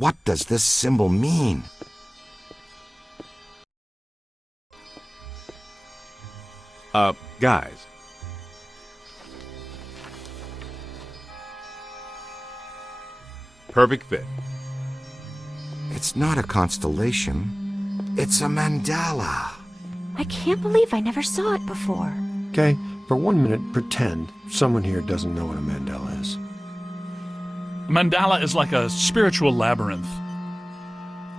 What does this symbol mean? Guys. Perfect fit. It's not a constellation. It's a mandala. I can't believe I never saw it before. Okay, for 1 minute, pretend someone here doesn't know what a mandala is. A mandala is like a spiritual labyrinth.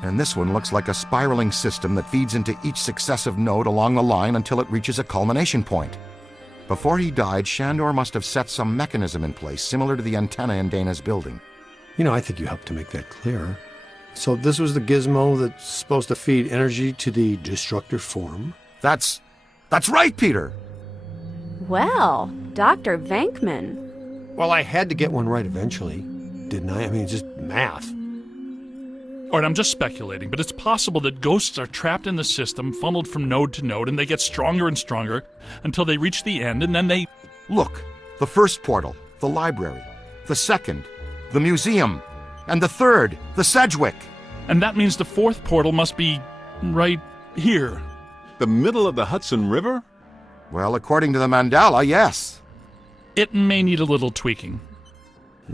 And this one looks like a spiraling system that feeds into each successive node along the line until it reaches a culmination point. Before he died, Shandor must have set some mechanism in place similar to the antenna in Dana's building. You know, I think you helped to make that clearer. So this was the gizmo that's supposed to feed energy to the destructor form? That's right, Peter! Well, Dr. Venkman. Well, I had to get one right eventually, didn't I? I mean, it's just math. All right, I'm just speculating, but it's possible that ghosts are trapped in the system, funneled from node to node, and they get stronger and stronger until they reach the end, and then they... Look, the first portal, the library. The second, the museum. And the third, the Sedgwick. And that means the fourth portal must be right here. The middle of the Hudson River? Well, according to the mandala, yes. It may need a little tweaking.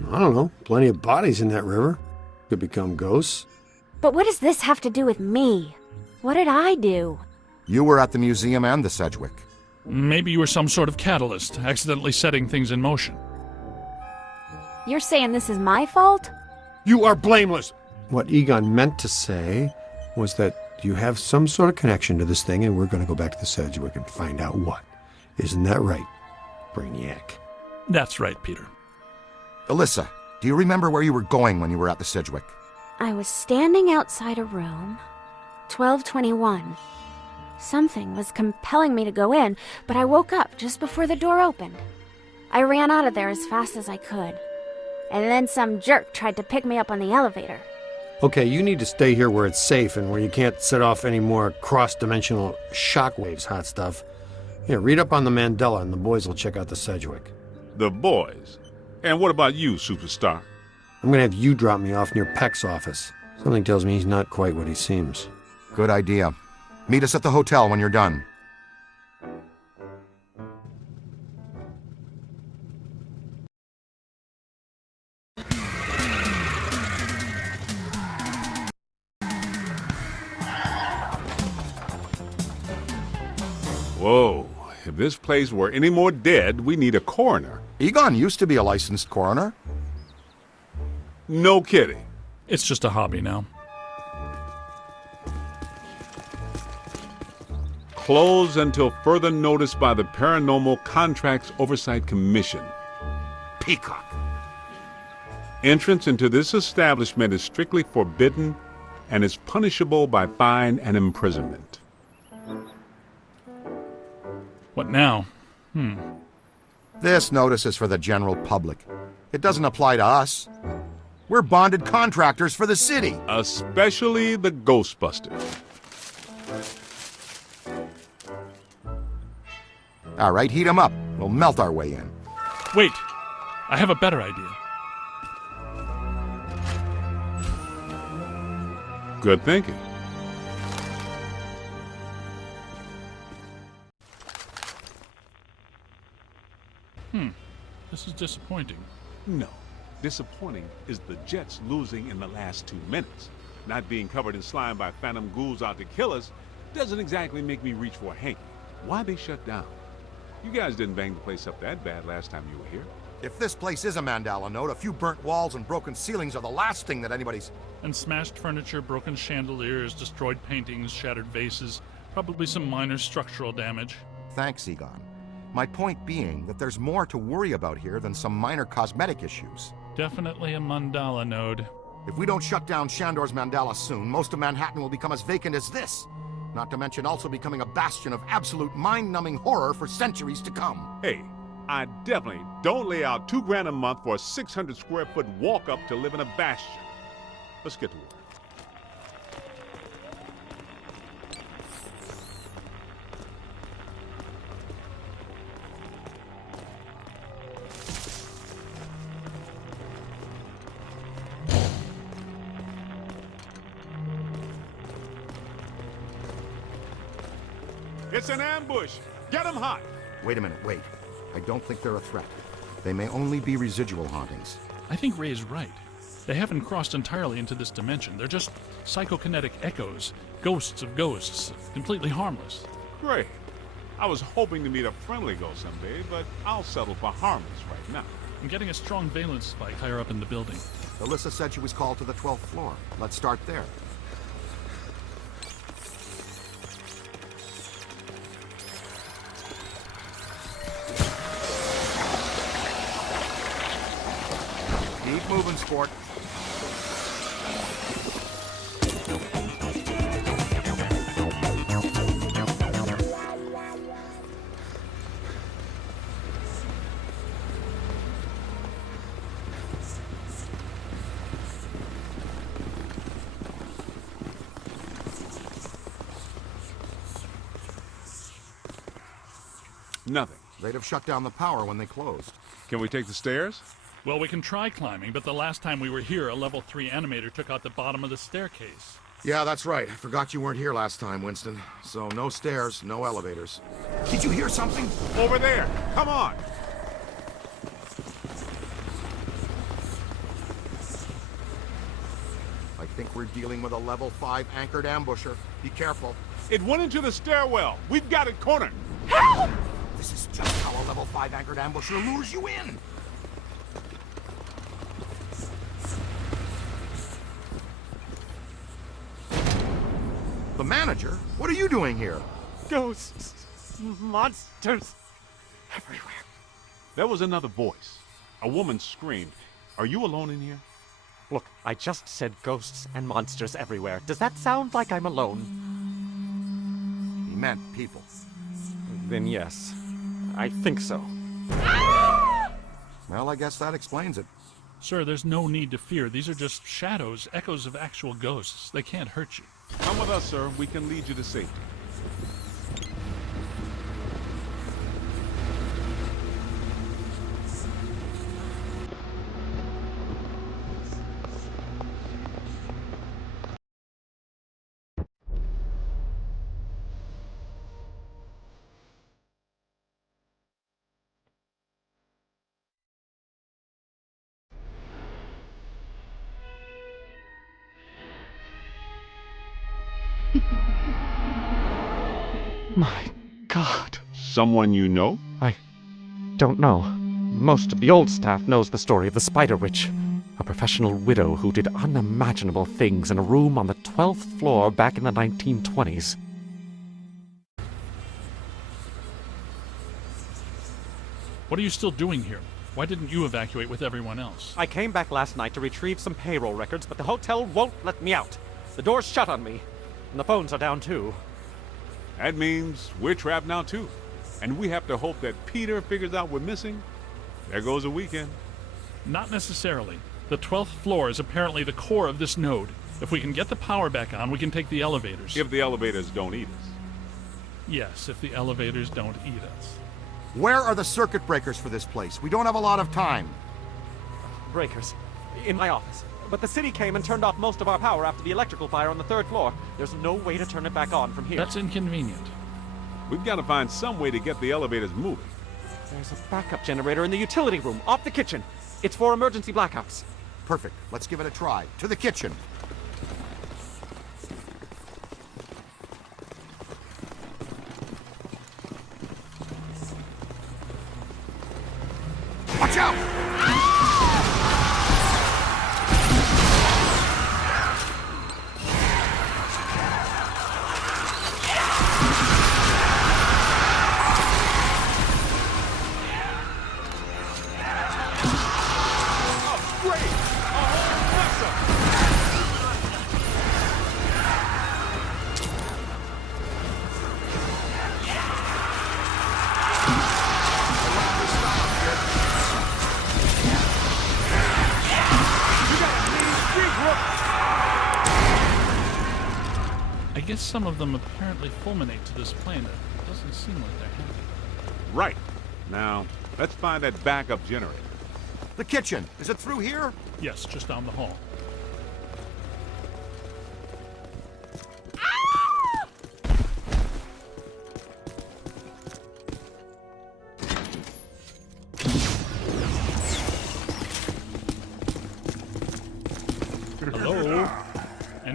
I don't know. Plenty of bodies in that river. Could become ghosts. But what does this have to do with me? What did I do? You were at the museum and the Sedgwick. Maybe you were some sort of catalyst, accidentally setting things in motion. You're saying this is my fault? You are blameless! What Egon meant to say was that you have some sort of connection to this thing, and we're going to go back to the Sedgwick and find out what. Isn't that right, Brainiac? That's right, Peter. Alyssa, do you remember where you were going when you were at the Sedgwick? I was standing outside a room, 1221. Something was compelling me to go in, but I woke up just before the door opened. I ran out of there as fast as I could. And then some jerk tried to pick me up on the elevator. Okay, you need to stay here where it's safe and where you can't set off any more cross-dimensional shockwaves, hot stuff. Here, read up on the Mandela and the boys will check out the Sedgwick. The boys? And what about you, superstar? I'm gonna have you drop me off near Peck's office. Something tells me he's not quite what he seems. Good idea. Meet us at the hotel when you're done. Whoa, if this place were any more dead, we need a coroner. Egon used to be a licensed coroner. No kidding. It's just a hobby now. Closed until further notice by the Paranormal Contracts Oversight Commission. Peacock. Entrance into this establishment is strictly forbidden and is punishable by fine and imprisonment. What now? This notice is for the general public. It doesn't apply to us. We're bonded contractors for the city. Especially the GhostBusters. All right, heat 'em up. We'll melt our way in. Wait, I have a better idea. Good thinking. This is disappointing. No. Disappointing is the Jets losing in the last 2 minutes. Not being covered in slime by phantom ghouls out to kill us doesn't exactly make me reach for a hanky. Why they shut down? You guys didn't bang the place up that bad last time you were here. If this place is a mandala node, a few burnt walls and broken ceilings are the last thing that anybody's... And smashed furniture, broken chandeliers, destroyed paintings, shattered vases, probably some minor structural damage. Thanks, Egon. My point being that there's more to worry about here than some minor cosmetic issues. Definitely a mandala node. If we don't shut down Shandor's mandala soon, most of Manhattan will become as vacant as this. Not to mention also becoming a bastion of absolute mind-numbing horror for centuries to come. Hey, I definitely don't lay out $2,000 a month for a 600 square foot walk-up to live in a bastion. Let's get to work. It's an ambush! Get them hot! Wait a minute, wait. I don't think they're a threat. They may only be residual hauntings. I think Ray is right. They haven't crossed entirely into this dimension. They're just psychokinetic echoes, ghosts of ghosts, completely harmless. Great. I was hoping to meet a friendly ghost someday, but I'll settle for harmless right now. I'm getting a strong valence spike higher up in the building. Alyssa said she was called to the 12th floor. Let's start there. Keep moving, sport. Nothing. They'd have shut down the power when they closed. Can we take the stairs? Well, we can try climbing, but the last time we were here, a level 3 animator took out the bottom of the staircase. Yeah, that's right. I forgot you weren't here last time, Winston. So no stairs, no elevators. Did you hear something? Over there! Come on! I think we're dealing with a level 5 anchored ambusher. Be careful. It went into the stairwell! We've got it cornered! Help! This is just how a level 5 anchored ambusher lures you in. The manager? What are you doing here? Ghosts, monsters, everywhere. There was another voice. A woman screamed. Are you alone in here? Look, I just said ghosts and monsters everywhere. Does that sound like I'm alone? He meant people. Then yes, I think so. Well, I guess that explains it. Sir, there's no need to fear. These are just shadows, echoes of actual ghosts. They can't hurt you. Come with us, sir. We can lead you to safety. My God. Someone you know? I don't know. Most of the old staff knows the story of the Spider Witch, a professional widow who did unimaginable things in a room on the 12th floor back in the 1920s. What are you still doing here? Why didn't you evacuate with everyone else? I came back last night to retrieve some payroll records, but the hotel won't let me out. The door's shut on me, and the phones are down too. That means we're trapped now, too. And we have to hope that Peter figures out we're missing. There goes a weekend. Not necessarily. The 12th floor is apparently the core of this node. If we can get the power back on, we can take the elevators. If the elevators don't eat us. Yes, if the elevators don't eat us. Where are the circuit breakers for this place? We don't have a lot of time. Breakers. In my office. But the city came and turned off most of our power after the electrical fire on the 3rd floor. There's no way to turn it back on from here. That's inconvenient. We've got to find some way to get the elevators moving. There's a backup generator in the utility room, off the kitchen. It's for emergency blackouts. Perfect. Let's give it a try. To the kitchen. Watch out! I guess some of them apparently fulminate to this plane. It doesn't seem like they're happy. Right. Now, let's find that backup generator. The kitchen. Is it through here? Yes, just down the hall.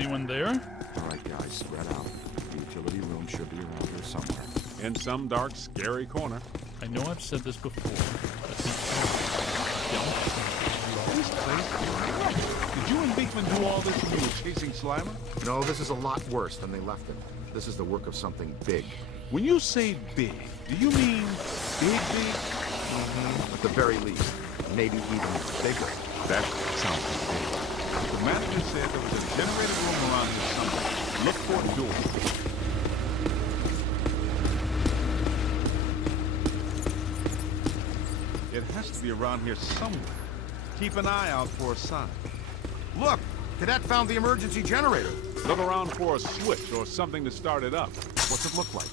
anyone there. All right, guys, spread out. The utility room should be around here somewhere. In some dark, scary corner. I know I've said this before, but This place? Did you and Beekman do all this when you were chasing Slimer? No, this is a lot worse than they left it. This is the work of something big. When you say big, do you mean big, big? At the very least, maybe even bigger. That sounds big. The manager said there was a generator room around here somewhere. Look for a door. It has to be around here somewhere. Keep an eye out for a sign. Look! Cadet found the emergency generator. Look around for a switch or something to start it up. What's it look like?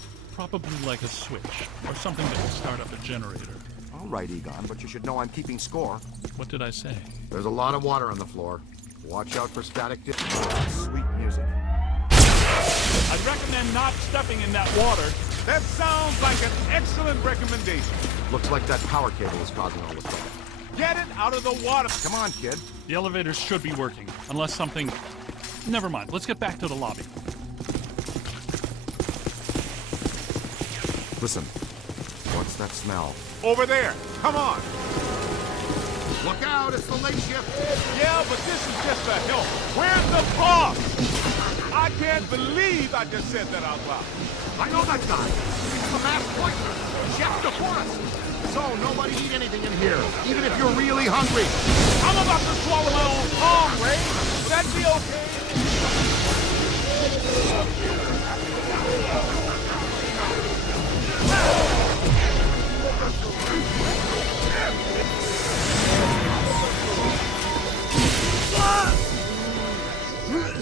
probably like a switch, or something that will start up a generator. All right, Egon, but you should know I'm keeping score. What did I say? There's a lot of water on the floor. Watch out for static sweet music. I'd recommend not stepping in that water. That sounds like an excellent recommendation. Looks like that power cable is causing all this trouble. Get it out of the water. Come on, kid. The elevators should be working, unless something... Never mind, let's get back to the lobby. Listen, what's that smell? Over there. Come on. Look out, it's the late shift. Yeah, but this is just a help. Where's the boss? I can't believe I just said that out loud. I know that guy. He's the masked poisoner. Chef before us. So, nobody eat anything in here, even if you're really hungry. I'm about to swallow my own tongue, Ray. Would that be okay?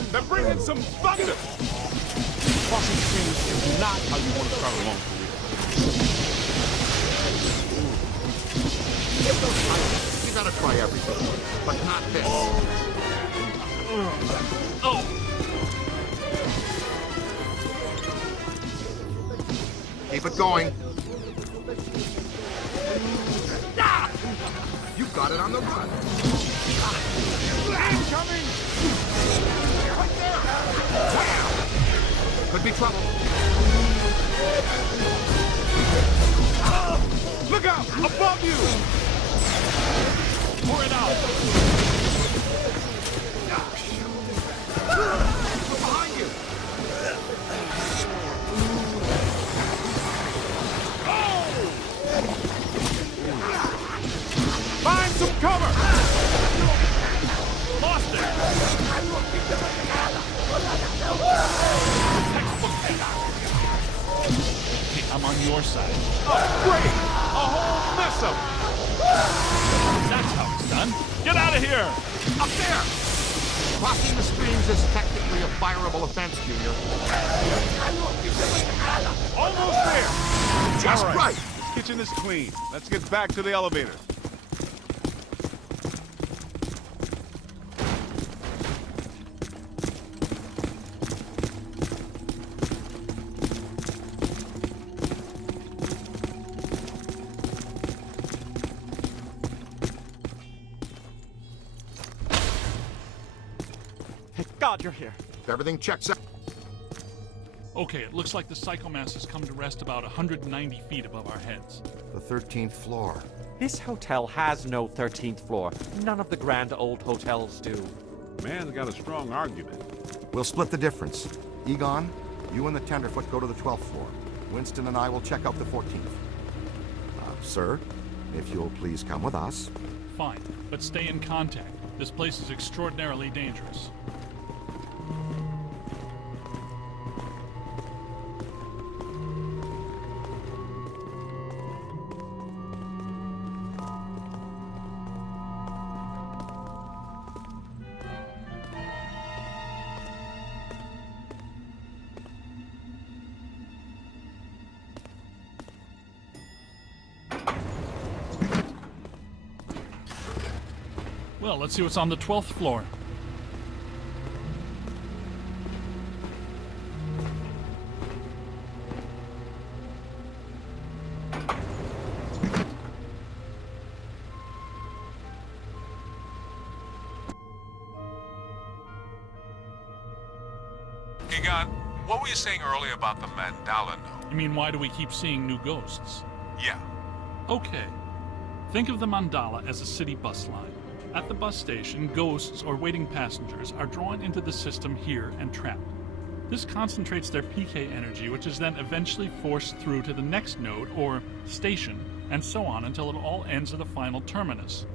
They're bringing some thunder. Crossing streams is not how you want to start a long career. You gotta try everything, but not this. Oh! Keep it going. Ah! You got it on the run. Incoming! Right there. Wow. Could be trouble. Look out! Above you! Pour it out! Look behind you. Find some cover! Lost it! Okay, I'm on your side. Oh, great! A whole mess of it. That's how it's done. Get out of here! Up there. Crossing the streams is technically a fireable offense, Junior. Almost there! Just All right. This kitchen is clean. Let's get back to the elevator. Thank God you're here. If everything checks out. Okay, it looks like the psychomass has come to rest about 190 feet above our heads. The 13th floor. This hotel has no 13th floor. None of the grand old hotels do. Man's got a strong argument. We'll split the difference. Egon, you and the Tenderfoot go to the 12th floor. Winston and I will check out the 14th. Sir, if you'll please come with us. Fine, but stay in contact. This place is extraordinarily dangerous. Well, let's see what's on the 12th floor. Egon, what were you saying earlier about the mandala node? You mean, why do we keep seeing new ghosts? Yeah. Okay. Think of the mandala as a city bus line. At the bus station, ghosts or waiting passengers are drawn into the system here and trapped. This concentrates their PK energy, which is then eventually forced through to the next node or station, and so on until it all ends at a final terminus.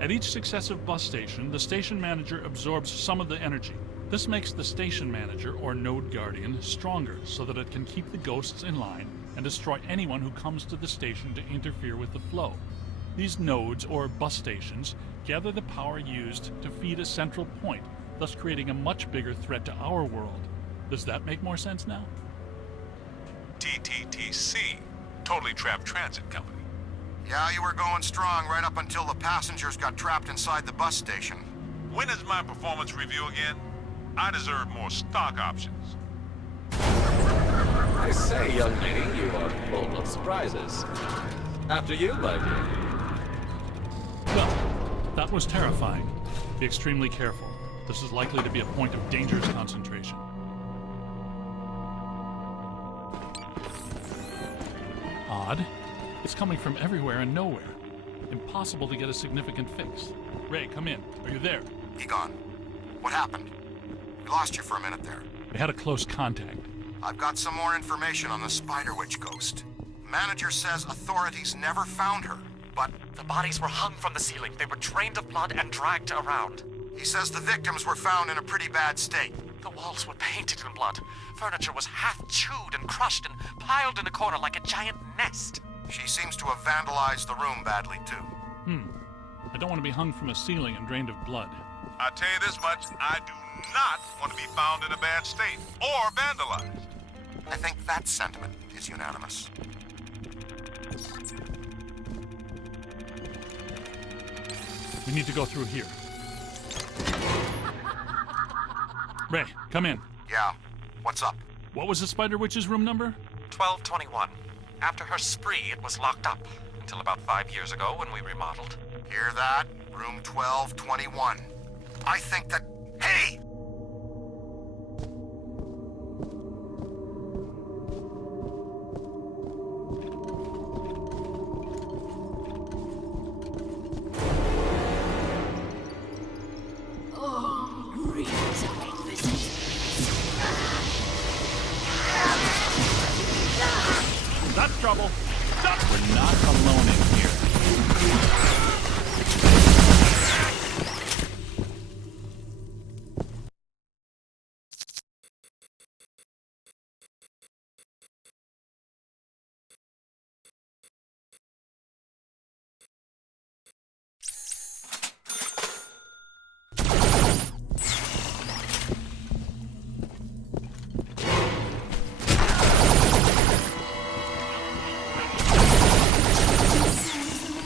At each successive bus station, the station manager absorbs some of the energy. This makes the station manager or node guardian stronger so that it can keep the ghosts in line and destroy anyone who comes to the station to interfere with the flow. These nodes or bus stations gather the power used to feed a central point, thus creating a much bigger threat to our world. Does that make more sense now? TTTC, Totally Trapped Transit Company. Yeah, you were going strong right up until the passengers got trapped inside the bus station. When is my performance review again? I deserve more stock options. I say, young lady, you are full of surprises. After you, my dear. Well, that was terrifying. Be extremely careful. This is likely to be a point of dangerous concentration. Odd. It's coming from everywhere and nowhere. Impossible to get a significant fix. Ray, come in. Are you there? Egon, what happened? We lost you for a minute there. We had a close contact. I've got some more information on the Spider Witch ghost. Manager says authorities never found her, but The bodies were hung from the ceiling. They were drained of blood and dragged around. he says the victims were found in a pretty bad state. The walls were painted in blood. Furniture was half chewed and crushed and piled in a corner like a giant nest. She seems to have vandalized the room badly, too. I don't want to be hung from a ceiling and drained of blood. I tell you this much, I do not want to be found in a bad state or vandalized. I think that sentiment is unanimous. We need to go through here. Ray, come in. Yeah, what's up? What was the Spider Witch's room number? 1221. After her spree, it was locked up. Until about 5 years ago when we remodeled. Hear that? Room 1221. I think that... Hey! That's trouble. We're not alone in here.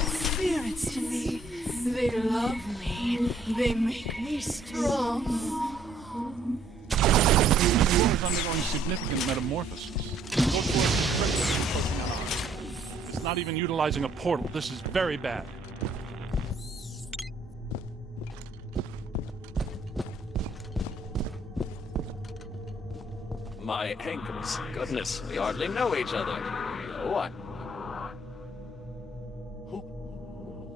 Spirits to me. They love me. They make me strong. The floor is undergoing significant metamorphosis. Go towards the frequency pushing on ours. It's not even utilizing a portal. This is very bad. My ankles. Goodness, we hardly know each other. What? Who?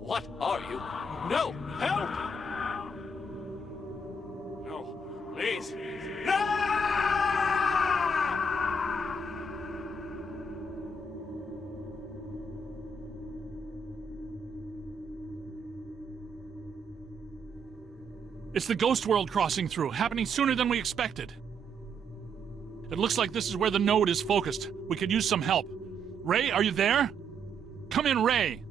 What are you? No! Help! No, please. It's the ghost world crossing through, happening sooner than we expected. It looks like this is where the node is focused. We could use some help. Ray, are you there? Come in, Ray.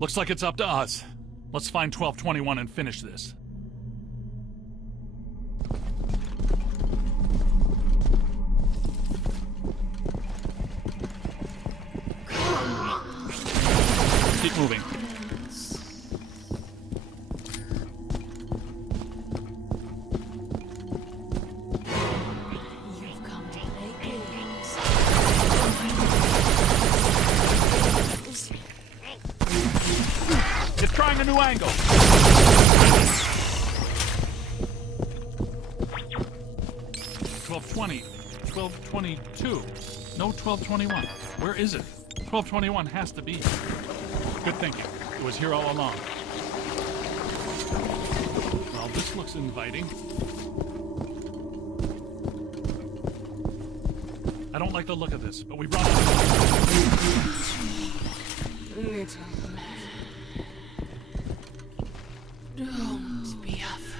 Looks like it's up to us. Let's find 1221 and finish this. Keep moving. You've come to play games. It's trying a new angle. 1220, 1222. No 1221. Where is it? 1221 has to be here. Good thinking. It was here all along. Well, this looks inviting. I don't like the look of this, but we brought it. Little man, don't be afraid.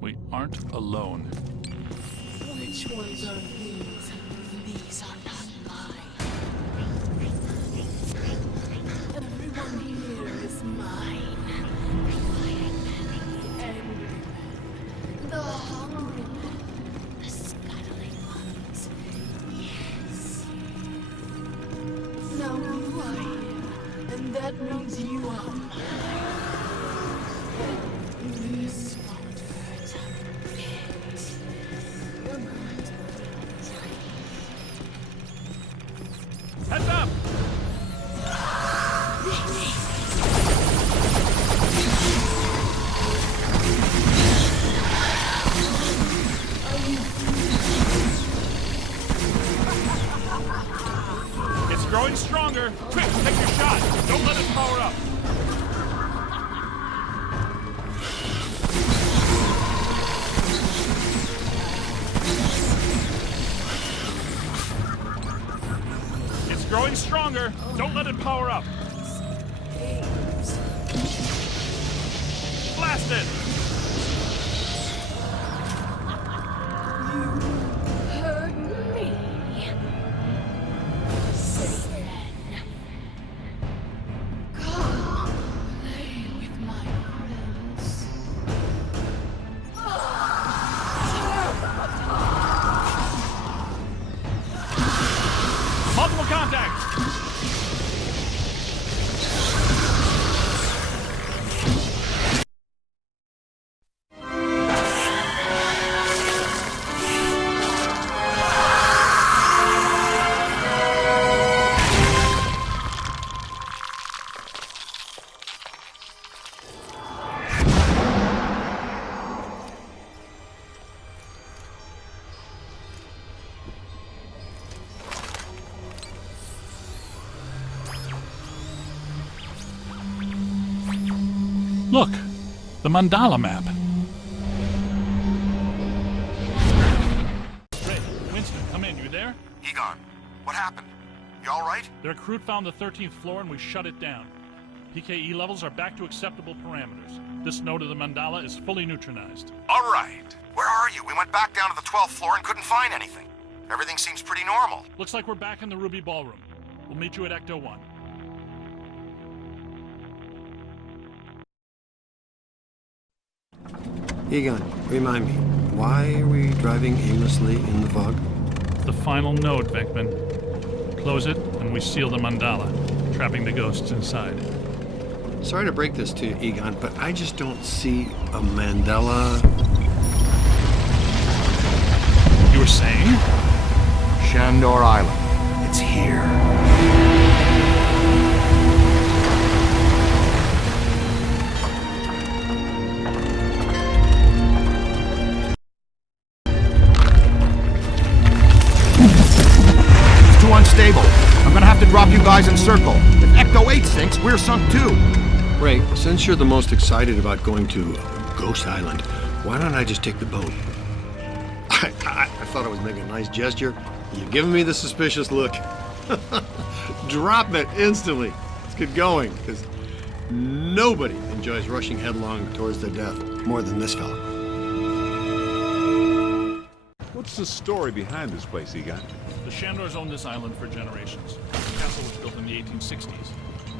We aren't alone. Which ones are these? These are not mine. Everyone here is mine. The fireman, the angry man, the hungry man, the scuttling ones. Yes. Now you are here, and that means you are mine. This monsters are fit. You're going to be tiny. Heads up! It's growing stronger. Quick, take your shot. Don't let it power up. It's growing stronger. Don't let it power up. Blast it! Hurt me. Satan. Come, play with my friends. Multiple contact! Look, the mandala map. Ray, Winston, come in. You there? Egon, what happened? You all right? The recruit found the 13th floor and we shut it down. PKE levels are back to acceptable parameters. This node of the mandala is fully neutronized. All right. Where are you? We went back down to the 12th floor and couldn't find anything. Everything seems pretty normal. Looks like we're back in the Ruby Ballroom. We'll meet you at Ecto 1. Egon, remind me, why are we driving aimlessly in the fog? The final node, Venkman. Close it, and we seal the mandala, trapping the ghosts inside. Sorry to break this to you, Egon, but I just don't see a mandala. You were saying? Shandor Island. It's here. It's too unstable. I'm gonna have to drop you guys in circle. If Ecto 8 sinks, we're sunk too. Ray, since you're the most excited about going to Ghost Island, why don't I just take the boat? I thought I was making a nice gesture. You're giving me the suspicious look. Drop it instantly. Let's get going, because nobody enjoys rushing headlong towards their death more than this fella. What's the story behind this place, Egon? The Shandors owned this island for generations. The castle was built in the 1860s.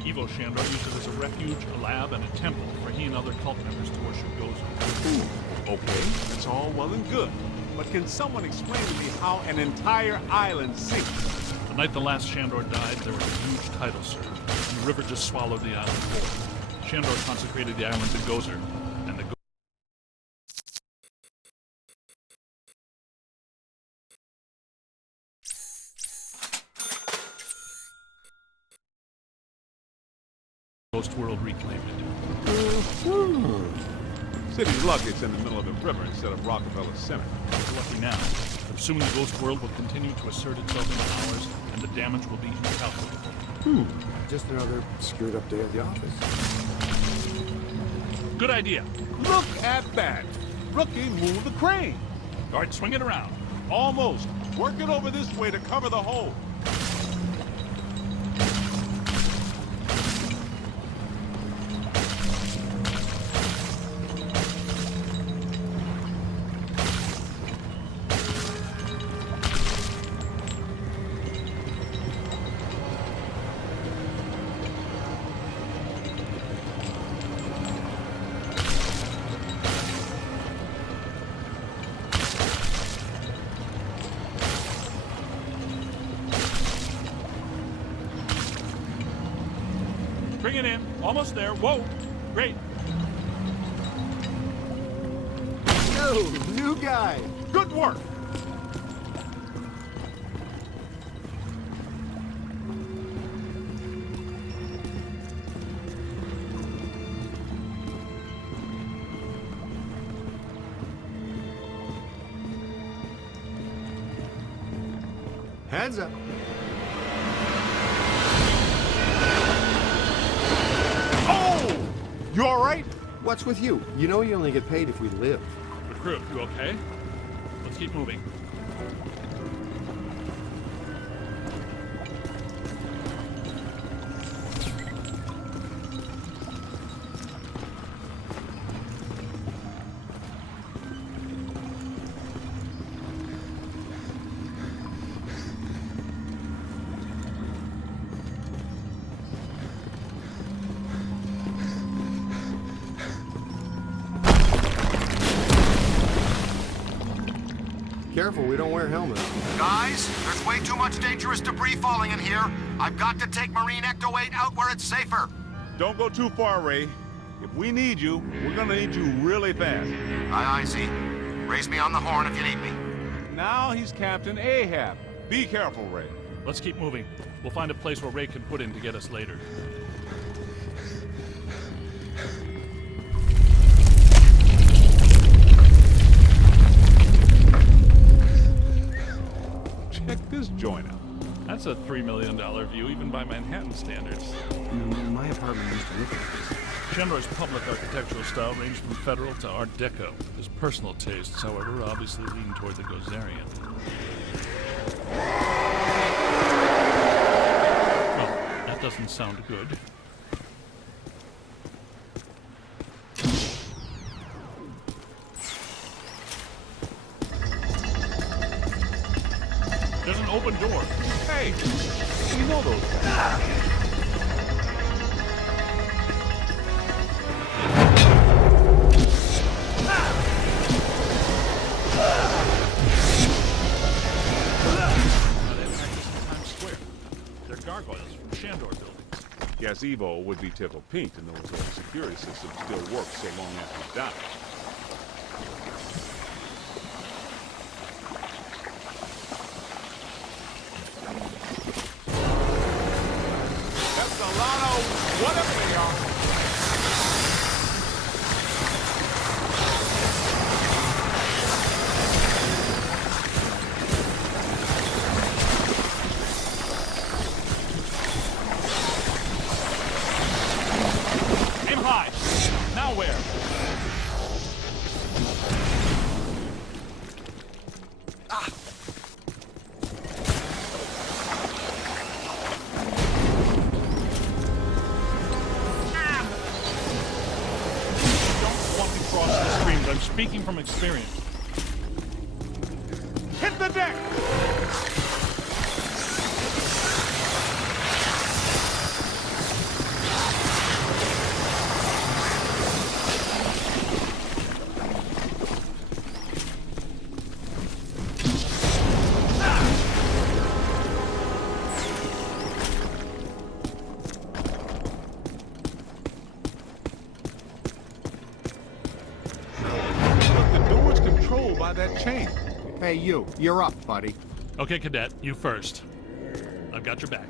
Ivo Shandor used it as a refuge, a lab, and a temple for he and other cult members to worship Gozer. Okay, that's all well and good. But can someone explain to me how an entire island sinks? The night the last Shandor died, there was a huge tidal surge, and the river just swallowed the island whole. Shandor consecrated the island to Gozer, and the Ghost World reclaimed it. City's lucky it's in the middle of the river instead of Rockefeller Center. We're lucky now, but soon the Ghost World will continue to assert itself into ours, and the damage will be incalculable. Just another screwed up day at the office. Good idea. Look at that! Rookie moved the crane! All right, swing it around. Almost. Work it over this way to cover the hole. Bring it in. Almost there. Whoa. Great. Yo, new guy. Good work! Heads up. Oh! You all right? What's with you? You know you only get paid if we live. Recruit, you okay? Let's keep moving. Careful, we don't wear helmets. Guys, there's way too much dangerous debris falling in here. I've got to take Marine Ecto 8 out where it's safer. Don't go too far, Ray. If we need you, we're gonna need you really fast. Aye, Z. Raise me on the horn if you need me. Now he's Captain Ahab. Be careful, Ray. Let's keep moving. We'll find a place where Ray can put in to get us later. Check this joint out. That's a $3 million view, even by Manhattan standards. My apartment used to look like this. Shandor's public architectural style ranged from Federal to Art Deco. His personal tastes, however, obviously lean toward the Gozerian. Well, that doesn't sound good. There's an open door. Hey, we know those guys. They're gargoyles from Shandor buildings. Guess Evo would be tickled pink to know his old security system still works so long after he died. That's a lot of whatever they are. Aim high. Now where? speaking from experience. Hit the deck! That chain. Hey, you're up, buddy. Okay, Cadet, you first. I've got your back.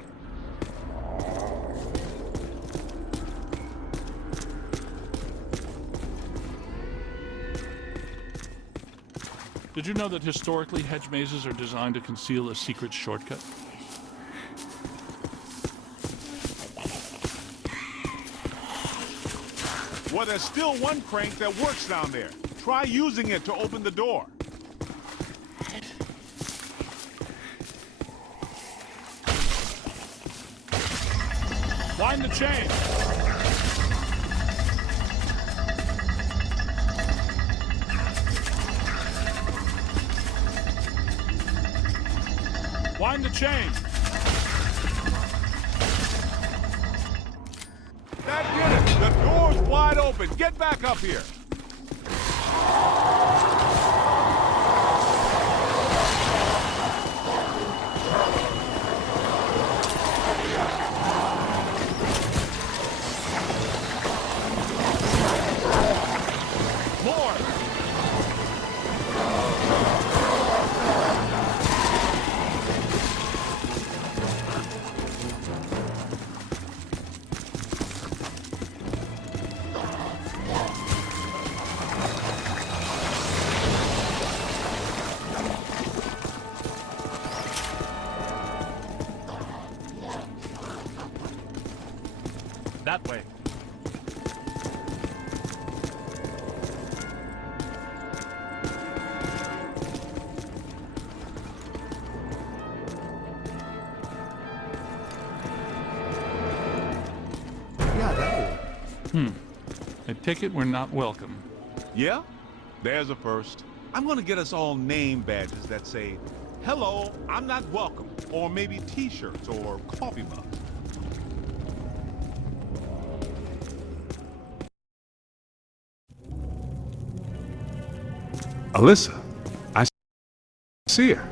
Did you know that historically hedge mazes are designed to conceal a secret shortcut? Well, there's still one crank that works down there. Try using it to open the door. Wind the chain. Wind the chain. That did it. The door's wide open. Get back up here. That way. Yeah, that way. I take it we're not welcome. Yeah? There's a first. I'm gonna get us all name badges that say, "Hello, I'm not welcome," or maybe t-shirts or coffee mugs. Alyssa, I see her.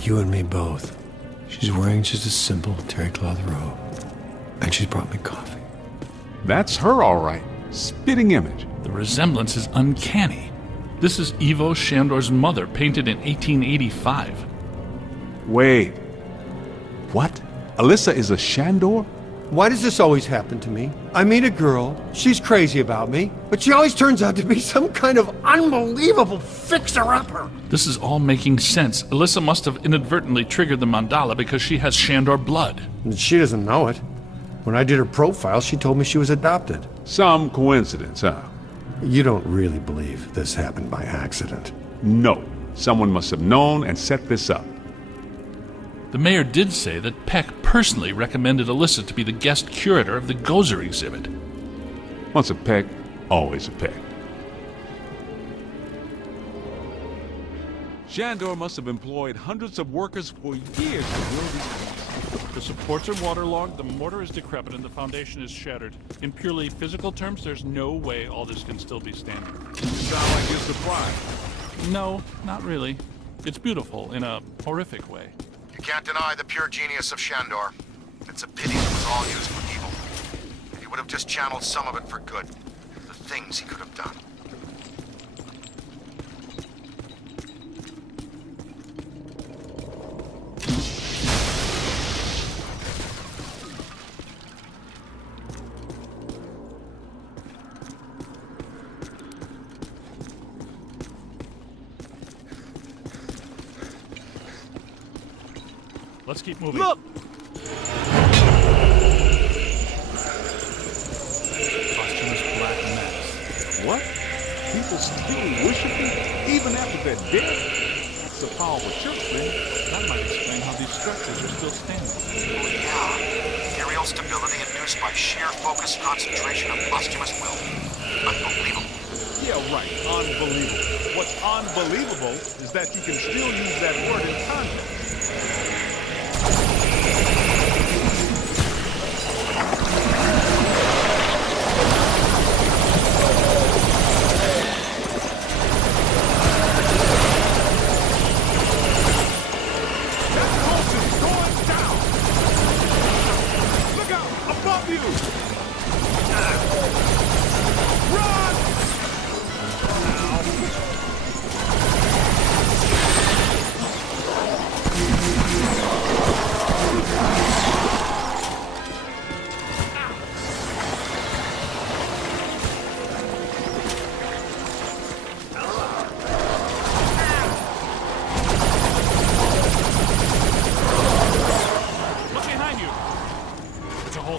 You and me both. She's wearing just a simple terry cloth robe. And she's brought me coffee. That's her, all right. Spitting image. The resemblance is uncanny. This is Ivo Shandor's mother, painted in 1885. Wait. What? Alyssa is a Shandor? Why does this always happen to me? I meet a girl, she's crazy about me, but she always turns out to be some kind of unbelievable fixer-upper. This is all making sense. Alyssa must have inadvertently triggered the mandala because she has Shandor blood. And she doesn't know it. When I did her profile, she told me she was adopted. Some coincidence, huh? You don't really believe this happened by accident? No. Someone must have known and set this up. The mayor did say that Peck personally recommended Alyssa to be the guest curator of the Gozer exhibit. Once a Peck, always a Peck. Shandor must have employed hundreds of workers for years to build these things. The supports are waterlogged, the mortar is decrepit, and the foundation is shattered. In purely physical terms, there's no way all this can still be standing. You sound like you're surprised. No, not really. It's beautiful in a horrific way. You can't deny the pure genius of Shandor. It's a pity it was all used for evil. He would have just channeled some of it for good. The things he could have done. Let's keep moving. Look! Posthumous black mass. What? People still worshiping even after they're dead? It's a powerful church, man. That might explain how these structures are still standing. Oh, yeah. Ethereal stability induced by sheer focus concentration of posthumous will. Unbelievable. Yeah, right. Unbelievable. What's unbelievable is that you can still use that word in context.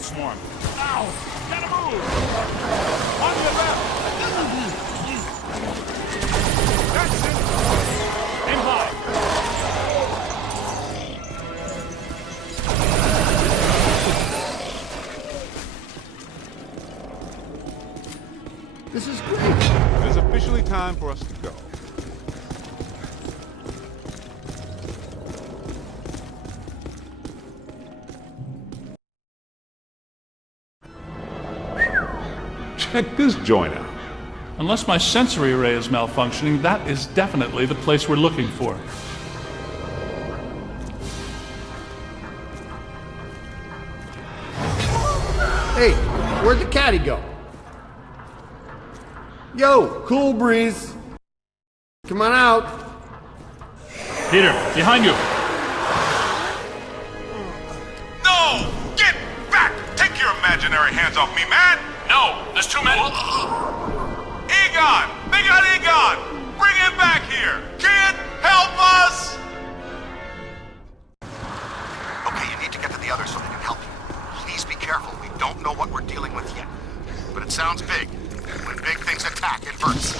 Swarm. Ow! Gotta move! On your left! That's it! Aim high! This is great. It is officially time for us to go. Check this joint out. Unless my sensory array is malfunctioning, that is definitely the place we're looking for. Hey, where'd the caddy go? Yo, cool breeze. Come on out. Peter, behind you! No! Get back! Take your imaginary hands off me, man! No! There's too many! Egon! They got Egon! Bring him back here! Kid, help us! Okay, you need to get to the others so they can help you. Please be careful. We don't know what we're dealing with yet. But it sounds big. When big things attack, it hurts.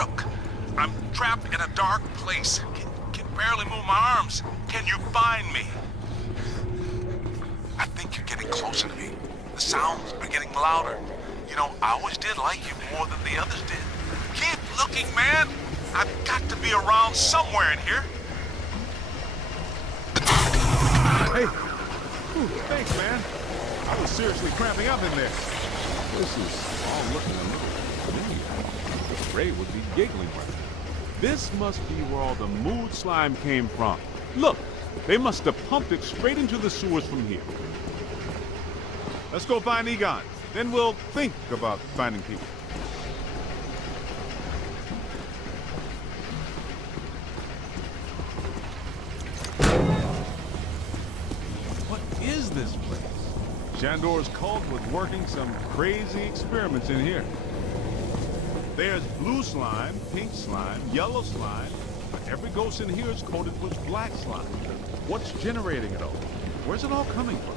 crook. I'm trapped in a dark place. Can barely move my arms. Can you find me? I think you're getting closer to me. The sounds are getting louder. You know, I always did like you more than the others did. Keep looking, man. I've got to be around somewhere in here. Hey! Ooh, thanks, man. I was seriously cramping up in there. This is all looking a little familiar. Ray would be giggling right now. This must be where all the mood slime came from. Look, they must have pumped it straight into the sewers from here. Let's go find Egon. Then we'll think about finding people. What is this place? Shandor's cult was working some crazy experiments in here. There's blue slime, pink slime, yellow slime, but every ghost in here is coated with black slime. What's generating it all? Where's it all coming from?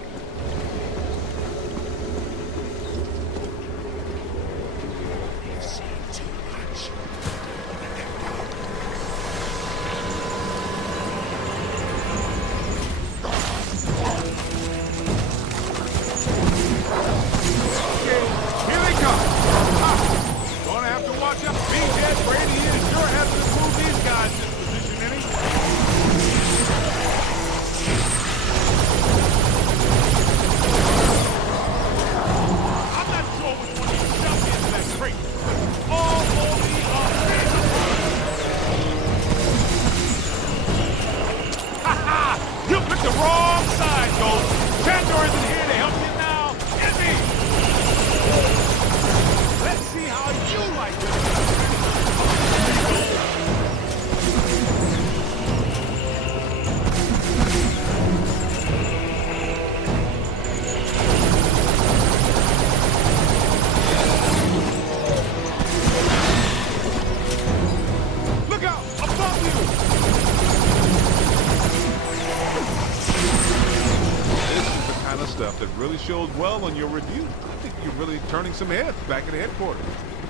That really shows well on your review. I think you're really turning some heads back at the headquarters.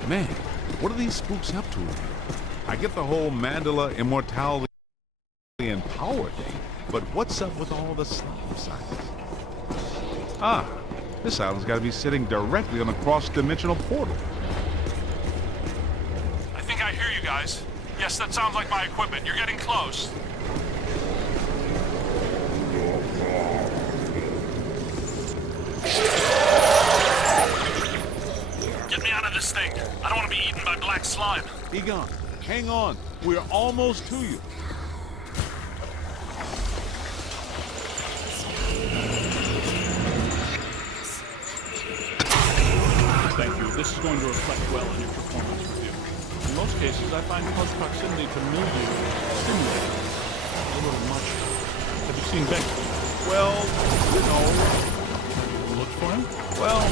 Man, what are these spooks up to? I get the whole Mandala immortality and power thing, but what's up with all the slime signs? Ah, this island's got to be sitting directly on a cross-dimensional portal. I think I hear you guys. Yes, that sounds like my equipment. You're getting close. Get me out of this thing. I don't want to be eaten by black slime. Egon, hang on. We're almost to you. Thank you. This is going to reflect well in your performance review. In most cases, I find close proximity to milieu stimulating. A little much. Have you seen Beck? Well, you know. Look for him? Well...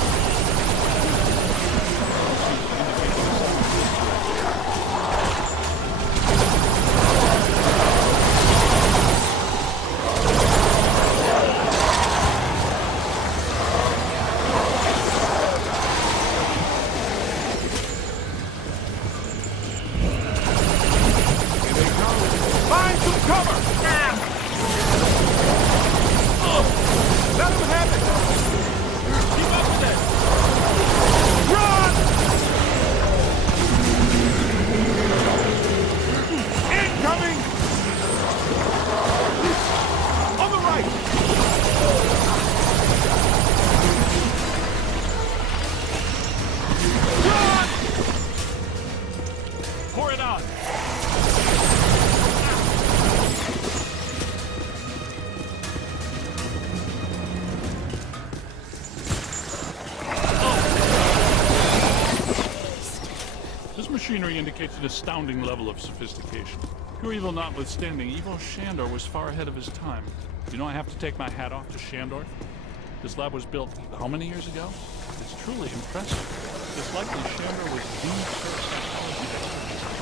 Machinery indicates an astounding level of sophistication. Pure evil notwithstanding, evil Shandor was far ahead of his time. You know, I have to take my hat off to Shandor. This lab was built how many years ago? It's truly impressive. It's likely Shandor was the first psychology expert.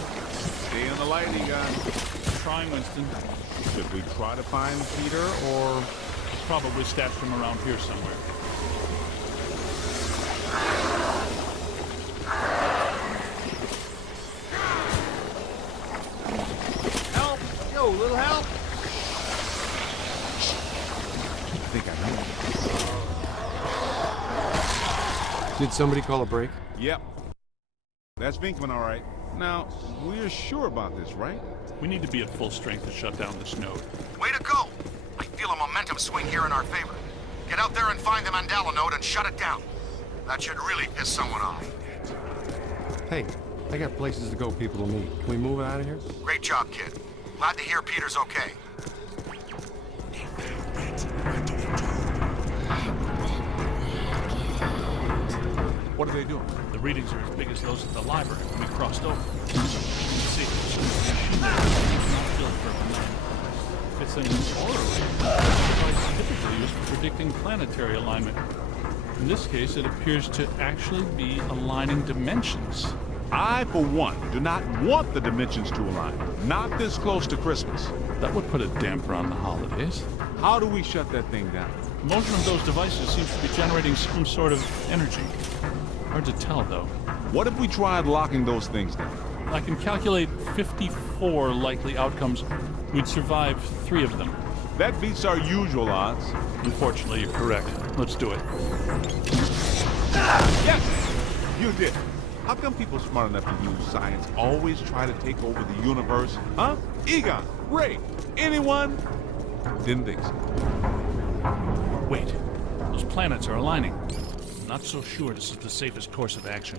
Stay in the light, Egon. Trying, Winston. Should we try to find Peter, or... Probably stashed him around here somewhere. Did somebody call a break? Yep. That's Vinkman, all right. Now, we're sure about this, right? We need to be at full strength to shut down this node. Way to go! I feel a momentum swing here in our favor. Get out there and find the Mandela node and shut it down. That should really piss someone off. Hey, I got places to go, people to meet. Can we move out of here? Great job, kid. Glad to hear Peter's okay. What are they doing? The readings are as big as those at the library when we crossed over. You see, the machine there is not built for benign. It's an aura device typically used for predicting planetary alignment. In this case, it appears to actually be aligning dimensions. I, for one, do not want the dimensions to align. Not this close to Christmas. That would put a damper on the holidays. How do we shut that thing down? The motion of those devices seems to be generating some sort of energy. Hard to tell, though. What if we tried locking those things down? I can calculate 54 likely outcomes. We'd survive 3 of them. That beats our usual odds. Unfortunately, you're correct. Let's do it. Yes! You did. How come people smart enough to use science always try to take over the universe? Huh? Egon, Ray, anyone? Didn't think so. Wait. Those planets are aligning. I'm not so sure this is the safest course of action.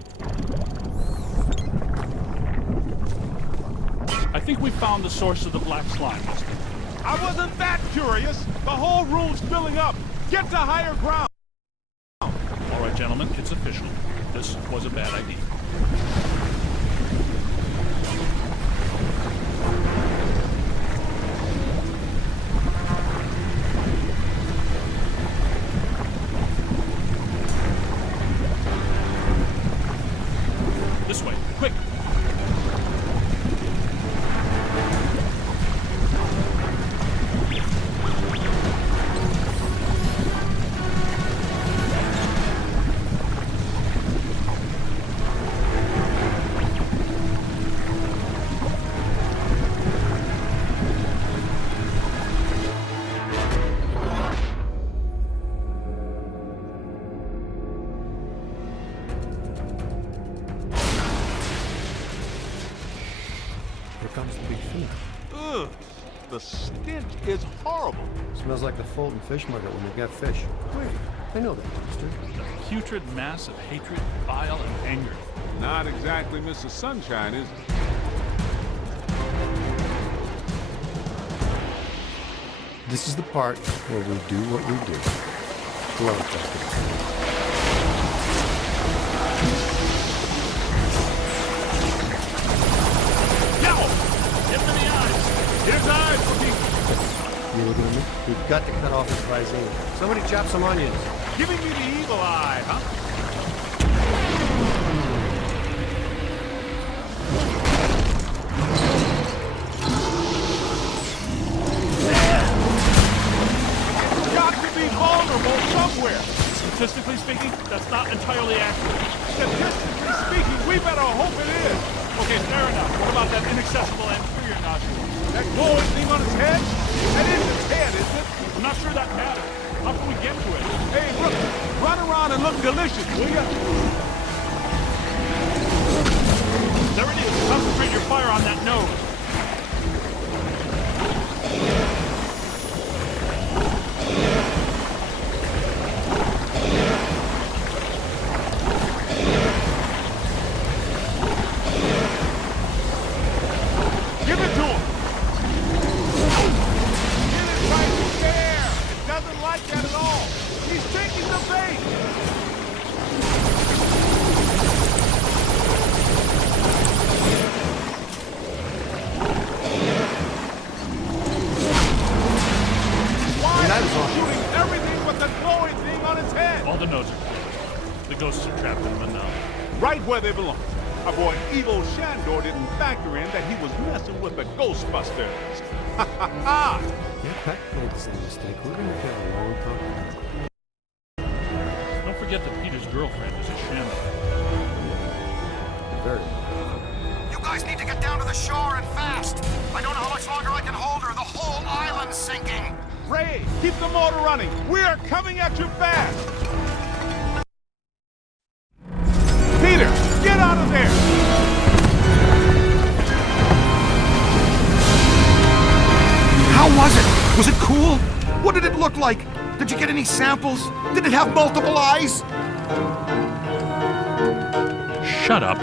I think we found the source of the black slime. I wasn't that curious. The whole room's filling up. Get to higher ground. All right, gentlemen, it's official. This was a bad idea. This way, quick! Here comes the big fin. Ugh, the stench is horrible. Smells like the Fulton fish market when they got fish. Wait, I know that monster. A putrid mass of hatred, bile, and anger. Not exactly Mrs. Sunshine, is it? This is the part where we do what we do. Love that. Here's eyes, looking. You looking at me? We've got to cut off his visine. Somebody chop some onions. Giving me the evil eye, huh? Got to be vulnerable somewhere. Statistically speaking, that's not entirely accurate. Statistically speaking, we better hope it is. Okay, fair enough. What about that inaccessible anterior nodule? That glowing thing on his head? That is his head, isn't it? I'm not sure that matters. How can we get to it? Hey, look, run around and look delicious, will ya? There it is. Concentrate your fire on that node. Give it to him! Get it right there! It doesn't like that at all! He's taking the bait! Why is he shooting everything but the glowing thing on his head? All the nodes are closed. The ghosts are trapped in them now. Right where they belong. Our boy Evo Shandor didn't factor in that he was messing with the GhostBusters. Ha ha ha! Your pet made the same mistake. We're going to have a long talk. Don't forget that Peter's girlfriend is a Shandor. Very. You guys need to get down to the shore and fast. I don't know how much longer I can hold her. The whole island's sinking. Ray, keep the motor running. We are coming at you fast. was it? Was it cool? What did it look like? Did you get any samples? Did it have multiple eyes? Shut up.